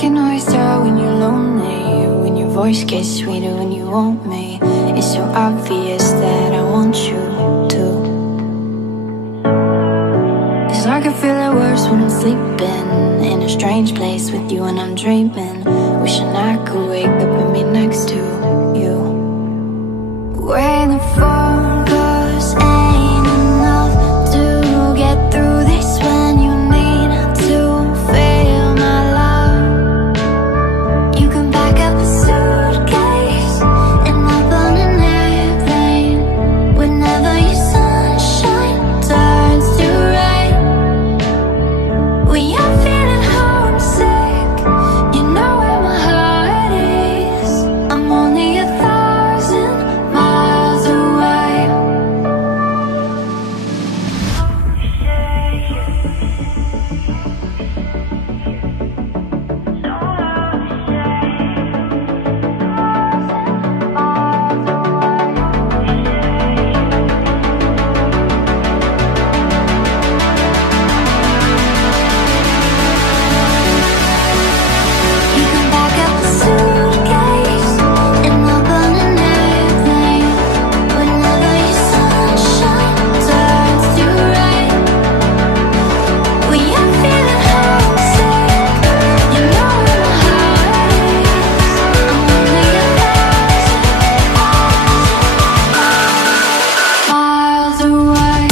can always tell when you're lonely, when your voice gets sweeter when you want me. It's so obvious that I want you to. 'Cause I can feel it worse when I'm sleeping in a strange place with you and I'm dreaming, wishing I could wake up and be next to you. When the phone calls ain't enough to get through this, when you need to feel my love, you can pack up a suitcase and hop on an airplane. Whenever your sunshine turns to rain, when you're feeling homesick, you know where my heart is. I'm only 1,000 miles away. You can pack up a suitcase and hop on an airplane. Whenever your sunshine turns to rain, when you're feeling homesick, you know where my heart is. I'm only 1,000 miles away.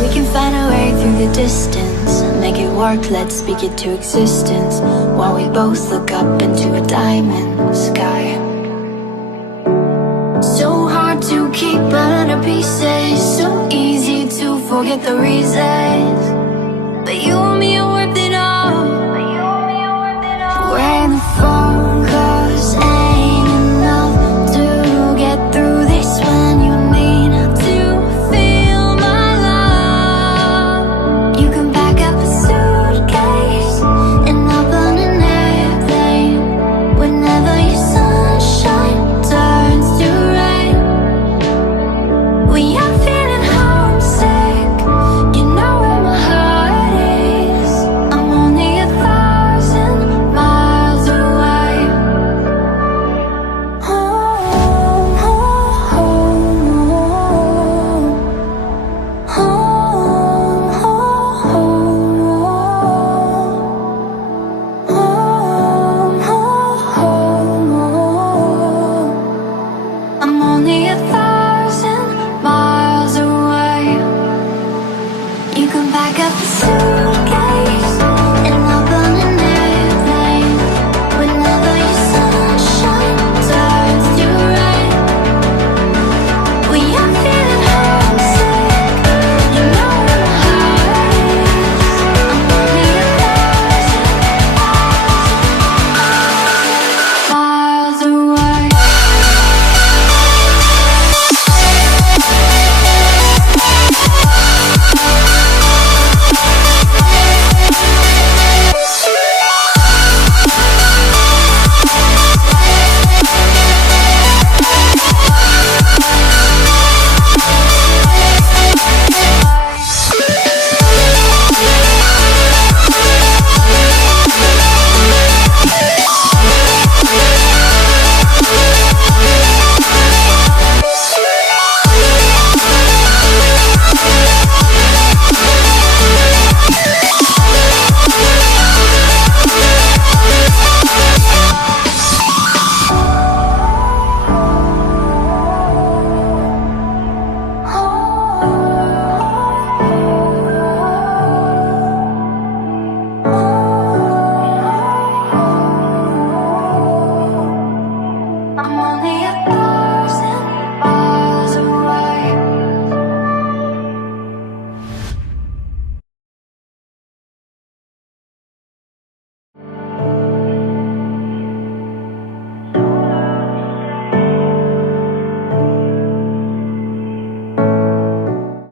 We can find a way through the distance, make it work, let's speak it to existence, while we both look up into a diamond sky. So hard to keep under pieces, so easy to forget the reasons, but you and me are